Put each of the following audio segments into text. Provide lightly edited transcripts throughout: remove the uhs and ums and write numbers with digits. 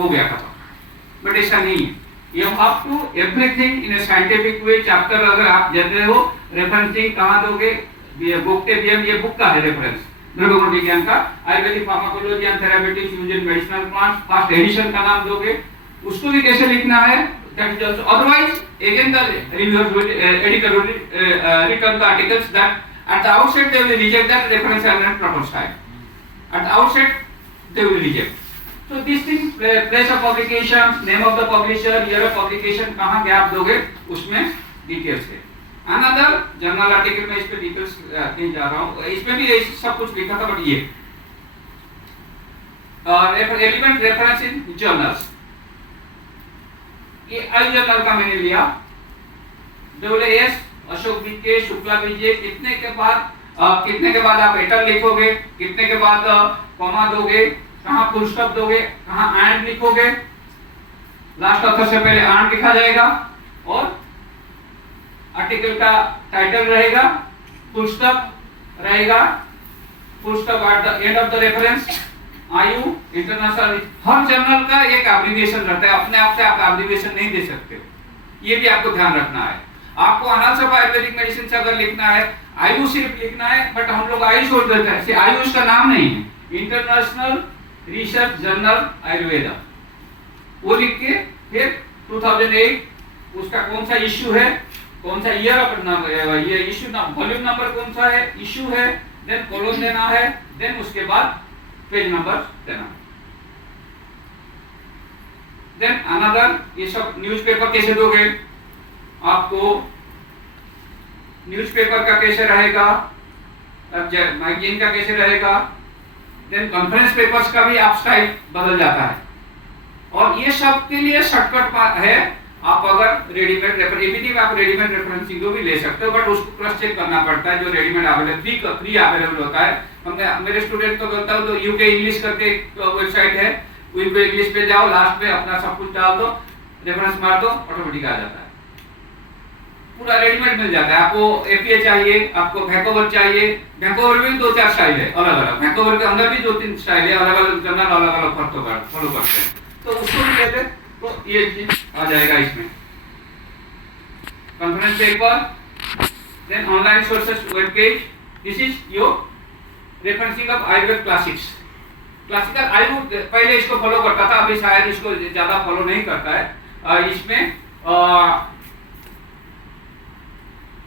हो गया खत्म। बट ऐसा नहीं है, you have to everything in a scientific way. Chapter अगर आप जन रहे हो, रेफरेंसिंग कहाँ दोगे? बुकटेबियम, ये बुक का है रेफरेंस, द्रव्य गुण विज्ञान का, Ayurvedic pharmacology and therapeutics used in medicinal plants, first edition का नाम दोगे। उसको भी कैसे लिखना है, that is also, otherwise again the reviewer editor will return the articles that at the outset they will reject that reference and proper style. At the outset they will reject. So these things, place of publication, name of the publisher, year of publication, कहाँ gap दोगे उसमें details है। Another journal article में इस पे details नहीं जा रहा हूँ, इसमें भी सब कुछ लिखा था, बट ये एलिमेंट रेफरेंस इन जर्नल्स, ये आई जर्नल का मैंने लिया, WS अशोक बीके, शुक्ला बीजे, कितने के बाद आप एटल लिखोगे, कितने के बाद कॉमा दोगे, कहाँ फुल स्टॉप दोगे, कहाँ एंड लिखोगे, लास्ट ऑथर से पहले एंड लिखा जाएगा और आर्टिकल का टाइटल रहेगा, फुल स्टॉप रहेगा, full stop at the end of the reference, आयु, इंटरनेशनल। हर जर्नल का एक एब्रिविएशन रहता है, अपने आप से आप एब्रिविएशन नहीं दे सकते हो, ये भी आपको ध्यान रखना है। आपको अनाल्स ऑफ आयुर्वेदिक मेडिसिन से अगर लिखना है, आयु सिर्फ लिखना है, बट हम लोग आयु छोड़ देते हैं, आयु उसका नाम नहीं है, इंटरनेशनल रिसर्च जर्नल आयुर्वेदा, वो लिख के फिर 2008 उसका कौन सा इश्यू है, कौन सा ईयर ऑफ ये इश्यू ना, वॉल्यूम नंबर कौन सा है, इश्यू है, देन कॉलम देना है, देन उसके बाद पेज नंबर देना। देन अनदर, ये सब न्यूज़पेपर कैसे दोगे, आपको न्यूज़पेपर का कैसे रहेगा, मैगजीन का कैसे रहेगा, देन कॉन्फ्रेंस पेपर्स का भी आप स्टाइल बदल जाता है, और ये सब के लिए शॉर्टकट है। आप अगर रेडीमेड रेफरेंस, आप रेडीमेड रेफरेंसिंग भी ले सकते हो, बट उसको क्रॉस चेक करना पड़ता है, जो रेडीमेड अवेलेबल फ्री अवेलेबल होता है। मेरे स्टूडेंट को बोलता हूँ, तो यूके इंग्लिश करके वेबसाइट है, यूके इंग्लिश पे जाओ, लास्ट में अपना सब कुछ डाल दो, रेफरेंस मार दो, ऑटोमेटिक आ जाता है, पूरा रेडीमेड मिल जाता है। आपको एपीए चाहिए, आपको वैंकूवर चाहिए, वैंकूवर में 2-4 स्टाइल है अलग अलग, वैंकूवर के अंदर भी 2-3 स्टाइल है अलग अलग, जर्नल अलग अलग फॉलो करते हैं, तो उसको भी कहते हैं, तो ये चीज आ जाएगा इसमें। Conference paper, then online sources web page, this is your referencing of Ayurveda classics. Classical Ayurveda पहले इसको फॉलो करता था, अभी शायद इसको ज्यादा फॉलो नहीं करता है। इसमें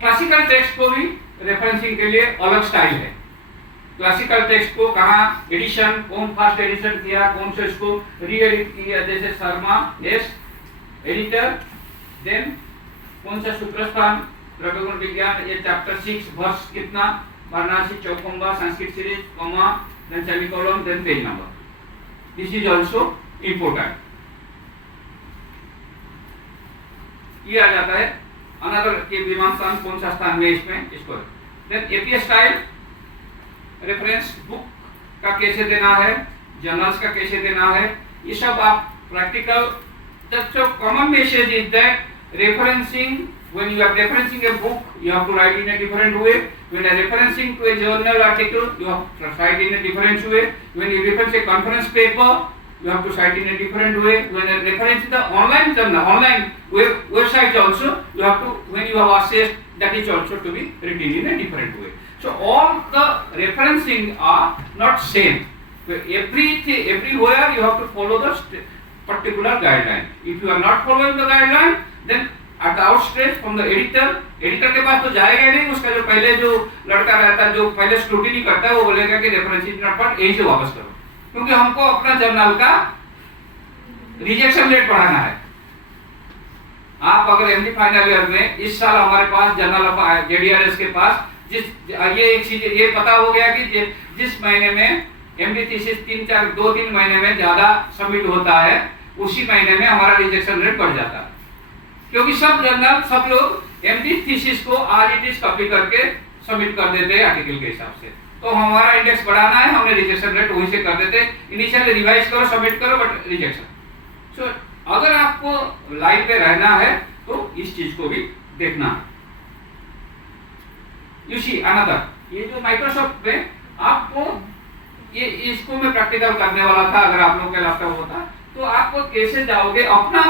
क्लासिकल टेक्स्ट को भी रेफरेंसिंग के लिए अलग स्टाइल है। क्लासिकल टेक्स्ट को कहाँ एडिशन, कौन फर्स्ट एडिशन किया, कौन से इसको री एडिट किया, जैसे शर्मा यस एडिटर, देन कौन सा सूत्रस्थान, द्रव्य गुण विज्ञान, ये चैप्टर 6 वर्ष कितना, Varanasi Chowkhamba, Sanskrit series, comma, then semicolon, then page number, this is also important. ये आ जाता है अनदर के विमान स्थान कौन सा स्थान में इसमें, इसको then APA style, reference book का कैसे देना है, जर्नल्स का कैसे देना है, ये सब आप practical. The common message is that referencing, when you are referencing a book you have to write in a different way, when you are referencing to a journal article you have to write in a different way, when you reference a conference paper you have to cite in a different way, when you reference the online journal, online website also you have to, when you have assessed, that is also to be written in a different way. So all the referencing are not same, everywhere you have to follow the particular guideline. If you are not following the guideline, then at the outset from the editor के पास तो जाएगा ही नहीं, उसका जो पहले जो लड़का रहता है, जो पहले स्क्रूटिनी करता है, वो बोलेगा कि रेफरेंस इज नॉट पार्ट, यहीं से वापस करो, क्योंकि हमको अपना जर्नल का रिजेक्शन रेट बढ़ाना है। आप अगर एमडी फाइनल ईयर में इस साल हमारे पास जर्नल ऑफ जेडीआरएस के पास ये एक चीज ये पता हो गया कि जिस महीने में एमडी थीसिस 2-3 महीने में ज्यादा सबमिट होता है, उसी महीने में हमारा रिजेक्शन रेट बढ़ जाता है, क्योंकि सब लोग एमडी थीसिस को आज इट इज कॉपी करके सबमिट कर देते हैं आर्टिकल के हिसाब से। तो हमारा इंडेक्स बढ़ाना है, हमने रिजेक्शन रेट वहीं से कर देते हैं, इनिशियली रिवाइज करो, सबमिट करो, बट रिजेक्शन। सो अगर आपको लाइन पे रहना है तो इस चीज को भी देखना है। यू सी अनदर, ये जो माइक्रोसॉफ्ट में आपको ये इसको मैं प्रैक्टिकल करने वाला था, अगर आप लोग का लैपटॉप होता तो आपको कैसे जाओगे, अपना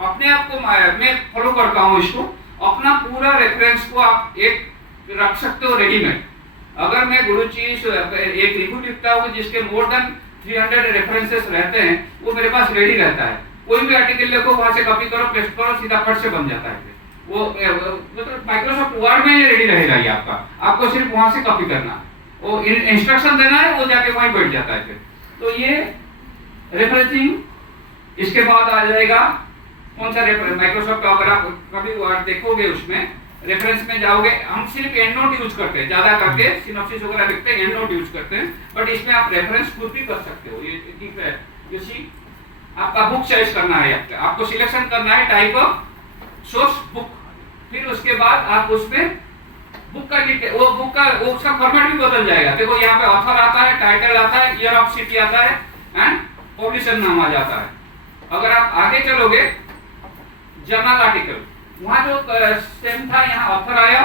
अपने आप को मैं फॉलो करता हूँ इसको, अपना पूरा रेफरेंस को आप एक रख सकते हो रेडीमेड। अगर मैं गुरुजी एक रिव्यू लिखता हूँ जिसके मोर देन 300 रेफरेंसेस रहते हैं, वो मेरे पास रेडी रहता है। कोई भी आर्टिकल लिखो, वहां से कॉपी करो, पेस्ट करो, सीधा फट से बन जाता है। वो मतलब माइक्रोसॉफ्ट वर्ड में रेडी रहेगा ये आपका, आपको सिर्फ वहां से कॉपी करना, वो इंस्ट्रक्शन देना है, वो जाके वहीं बैठ जाता है फिर। तो ये रेफरेंसिंग। इसके बाद आ जाएगा कौन सा माइक्रोसॉफ्ट, अगर आप कभी वर्ड देखोगे उसमें रेफरेंस में जाओगे, हम सिर्फ एंड नोट यूज करते हैं, ज्यादा करके सिनॉप्सिस वगैरह लिखते हैं, एंड नोट यूज करते हैं, बट इसमें आप रेफरेंस खुद भी कर सकते हो। ये ठीक है, यू सी आपका बुक चॉइस करना है, आपको सिलेक्शन करना है टाइप ऑफ सोर्स बुक, फिर उसके बाद आप उसमें बुक का डिटेल, वो बुक का वो उसका फॉर्मेट भी बदल जाएगा। देखो यहाँ पे ऑथर आता है, टाइटल आता है, ईयर ऑफ सिटी आता है एंड पब्लिशर नाम आ जाता है। अगर आप आगे चलोगे जर्नल आर्टिकल, वहां जो सेम था, यहाँ ऑथर आया,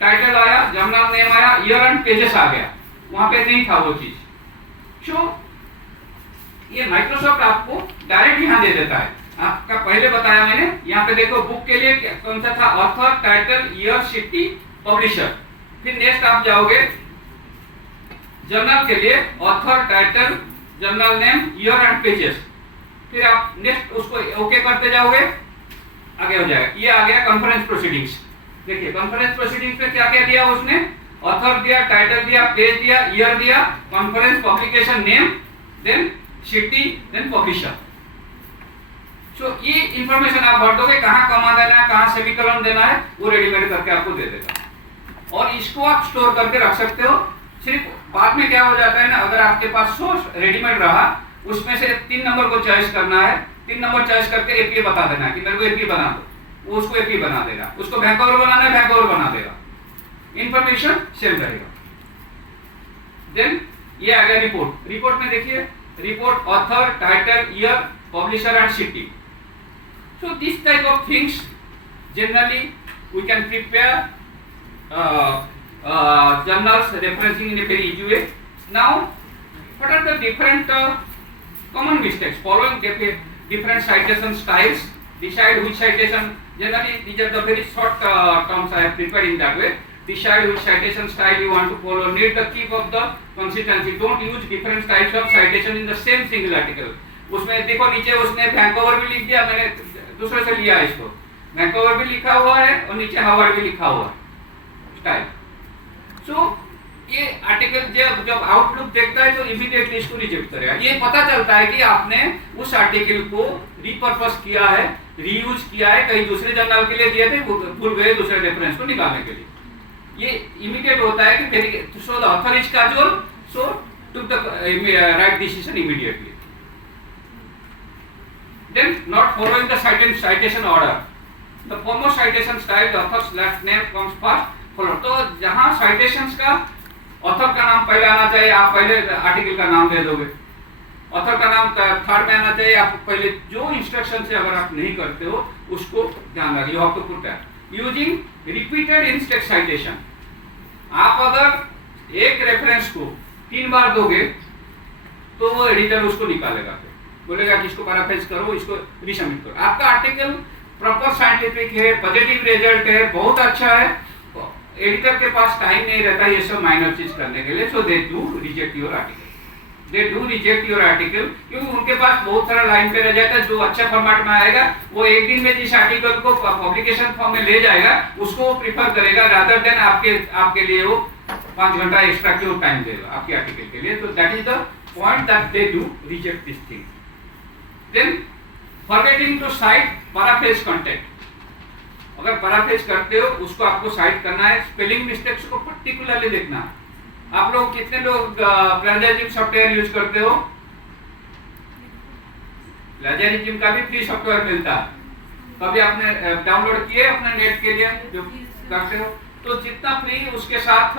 टाइटल आया, जर्नल नेम आया, ईयर एंड पेजेस आ गया, वहां पे नहीं था वो चीज। सो ये माइक्रोसॉफ्ट आपको डायरेक्ट यहाँ दे देता है। आपका पहले बताया मैंने, यहाँ पे देखो बुक के लिए कौन सा था, author, title, year, city, publisher. फिर नेक्स्ट आप जाओगे जर्नल के लिए, author, title, journal name, year and pages. फिर आप नेक्स्ट उसको ओके करते जाओगे, आगे हो जाएगा। ये आ गया कॉन्फ्रेंस प्रोसीडिंग्स। देखिए कॉन्फ्रेंस प्रोसीडिंग्स में क्या क्या दिया उसने, ऑथर दिया, टाइटल दिया, पेज दिया, ईयर दिया, conference publication name, then city, then publisher. So ये इंफॉर्मेशन आप भर दोगे, कहाँ कमा देना है, कहाँ सेमीकोलन देना है, वो रेडीमेड करके आपको दे देगा। और इसको आप स्टोर करके रख सकते हो। सिर्फ बाद में क्या हो जाता है ना, अगर आपके पास सोर्स रेडीमेड रहा, उसमें से 3 नंबर को चॉइस करना है, 3 नंबर चॉइस करके एपीए बता देना है कि मेरे को एपीए बना दो, वो उसको एपीए बना देगा। उसको वैंकूवर बनाना है, वैंकूवर बना देगा, इंफॉर्मेशन सेव रहेगा। देन ये आ गया रिपोर्ट। रिपोर्ट में देखिए report, author, title, year, publisher and city. So this type of things generally we can prepare journals referencing in a very easy way. Now, what are the different common mistakes? Following different citation styles, decide which citation. Generally, these are the very short terms I have prepared in that way. Decide which citation style you want to follow. Need the keep of the consistency. Don't use different types of citation in the same single article. उसमें देखो नीचे उसने Vancouver भी लिख दिया, मैंने दूसरे से लिया इसको, वैंकूवर भी लिखा हुआ है और नीचे हार्वर्ड भी लिखा हुआ है स्टाइल। सो ये आर्टिकल जब आउटलुक देखता है तो इमीडिएटली इसको रिजेक्ट करेगा। ये पता चलता है कि आपने उस आर्टिकल को रिपर्पस किया है, रीयूज किया है, कहीं दूसरे जर्नल के लिए दिए थे, भूल गए दूसरे रेफरेंस को निकालने के लिए। ये इमीडिएट होता है कि so the author is casual, so took the right decision immediately. Then not following the citation order. The foremost citation style, the author's last name comes first. Follow. तो जहाँ citations का author का नाम पहले आना चाहिए, आप पहले आर्टिकल का नाम दे दोगे। author का नाम थर्ड में आना चाहिए, आप पहले जो इंस्ट्रक्शन से अगर आप नहीं करते हो उसको ध्यान रखिए। You have to put that. Using repeated in-text citation. आप अगर एक रेफरेंस को 3 बार दोगे तो वो एडिटर उसको निकालेगा, बोलेगा कि इसको पैराफ्रेज करो, इसको रीसबमिट करो। आपका आर्टिकल प्रॉपर साइंटिफिक है, पॉजिटिव रिजल्ट है, बहुत अच्छा है, एडिटर के पास टाइम नहीं रहता ये सब माइनर चीज करने के लिए। So they do reject your article, they do reject your article, क्योंकि उनके पास बहुत सारा लाइन पे रह जाता है। जो अच्छा फॉर्मेट में आएगा वो एक दिन में जिस आर्टिकल को पब्लिकेशन फॉर्म में ले जाएगा उसको वो प्रीफर करेगा, रादर देन आपके लिए वो 5 घंटा एक्स्ट्रा क्यों टाइम देगा आपके आर्टिकल के लिए। तो that is the point that they do reject this thing. Then forgetting to cite paraphrase content. अगर पैराफ्रेज करते हो उसको आपको साइट करना है, स्पेलिंग मिस्टेक्स को पर्टिकुलरली देखना है। आप लोग कितने लोग प्लेजरिज्म सॉफ्टवेयर यूज करते हो? प्लेजरिज्म का भी फ्री सॉफ्टवेयर मिलता है, कभी आपने डाउनलोड किए अपने नेट के लिए जो करते हो? तो जितना फ्री उसके साथ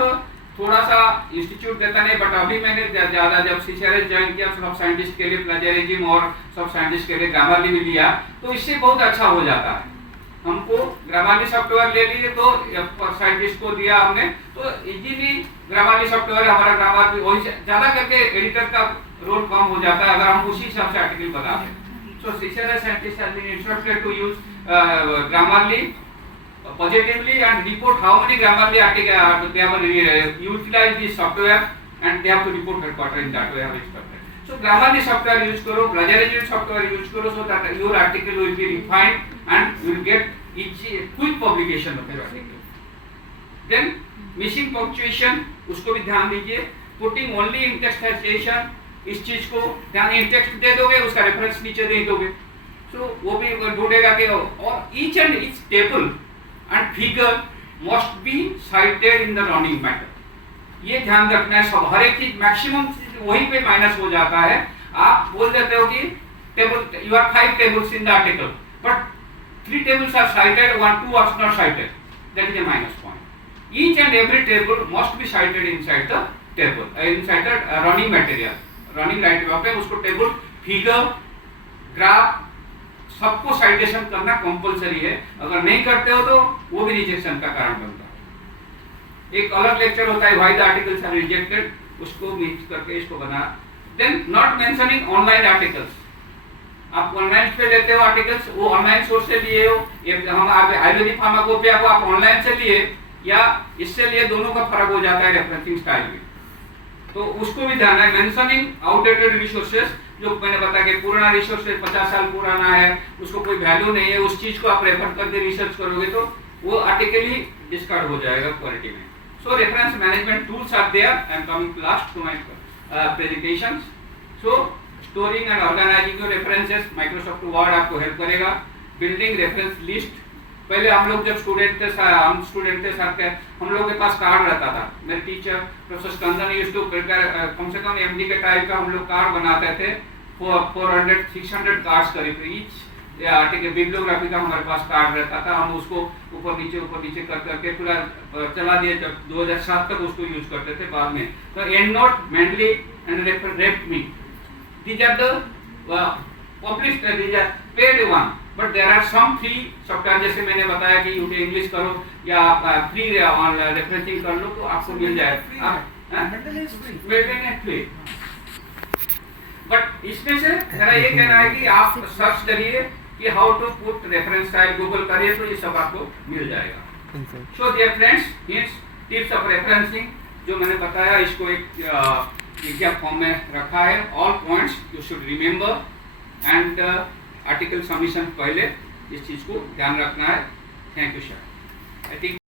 थोड़ा सा इंस्टीट्यूट देता नहीं, बट अभी मैंने ज्यादा जब सीसीआरएस ज्वाइन किया सब साइंटिस्ट के लिए प्लेजरिज्म और सब साइंटिस्ट के लिए ग्रामरली भी लिया, तो इससे बहुत अच्छा हो जाता है। हमको ग्रामरली सॉफ्टवेयर ले लिए तो साइंटिस्ट को दिया हमने, तो इजीली ग्रामरली सॉफ्टवेयर हमारा ग्रामर भी वही ज्यादा करके एडिटर का रोल कम हो जाता है अगर हम उसी हिसाब से आर्टिकल बनाते हैं। So Cicero scientists have been instructed to use Grammarly positively and report how many Grammarly articles they have utilized this software and they have to report headquarter in that way have instructed. So Grammarly software use करो, plagiarism software use करो so that your article will be refined and you will get each quick publication of your article. Then missing punctuation उसको भी ध्यान दीजिए, putting only in text citation इस चीज को ध्यान, इन टेक्स्ट दे दोगे उसका रेफरेंस नीचे दे दोगे, तो वो भी ढूंढेगा कि और each and each table and figure must be cited in the running matter. ये ध्यान रखना है सब, हर एक चीज मैक्सिमम वहीं पे माइनस हो जाता है। आप बोल देते हो कि table you are 5 tables in the article but 3 tables are cited, 2 are not cited, that is a minus point. Each and every table must be cited inside the table, inside the running material, running writing पे उसको table, figure, graph सबको citation करना compulsory है। अगर नहीं करते हो तो वो भी रिजेक्शन का कारण बनता है। एक अलग लेक्चर होता है why the articles are rejected, उसको मिक्स करके इसको बना। Then not mentioning online articles, आप ऑनलाइन पे लेते हो आर्टिकल्स, वो ऑनलाइन सोर्स से लिए हो, ये हम आयुर्वेदिक फार्माकोपिया को आप ऑनलाइन से लिए या इससे लिए, दोनों का फर्क हो जाता है रेफरेंसिंग स्टाइल में, तो उसको भी ध्यान है। मेंशनिंग आउटडेटेड रिसोर्सेज, जो मैंने बताया कि पुराना रिसोर्सेज 50 साल पुराना है, उसको कोई वैल्यू नहीं है, उस चीज को आप रेफर करके रिसर्च करोगे तो वो आर्टिकल ही डिस्कार्ड हो जाएगा क्वालिटी में। So reference management tools are there. I am coming last to my presentations. So storing and organizing your references, Microsoft Word आपको हेल्प करेगा। बिल्डिंग रेफरेंस लिस्ट, पहले हम लोग जब स्टूडेंट थे, हम स्टूडेंट थे साथ के, हम लोग के पास कार्ड रहता था। मेरे teacher professor Skandan used to prepare कम से कम एमडी के टाइप का हम लोग कार्ड बनाते थे, 400-600 कार्ड्स करीब ईच आर्टिकल बिब्लियोग्राफी का हमारे पास कार्ड रहता था। हम उसको ऊपर नीचे कर करके पूरा चला दिए, जब 2007 तक उसको यूज करते थे। बाद में तो and note, mainly and ref me, these are the published, these are paid one, but there are some free software, जैसे मैंने बताया कि यूट्यूब इंग्लिश करो या फ्री रेफरेंसिंग कर लो तो आपको मिल जाएगा। फ्री, बट इसमें से मेरा ये कहना है कि आप सर्च करिए कि how to put reference style, Google करिए तो ये सब आपको मिल जाएगा। So dear friends, hints tips of referencing जो मैंने बताया, इसको एक एग्जाम फॉर्म में रखा है। All points you should remember and article submission पहले इस चीज को ध्यान रखना है। Thank you sir. I think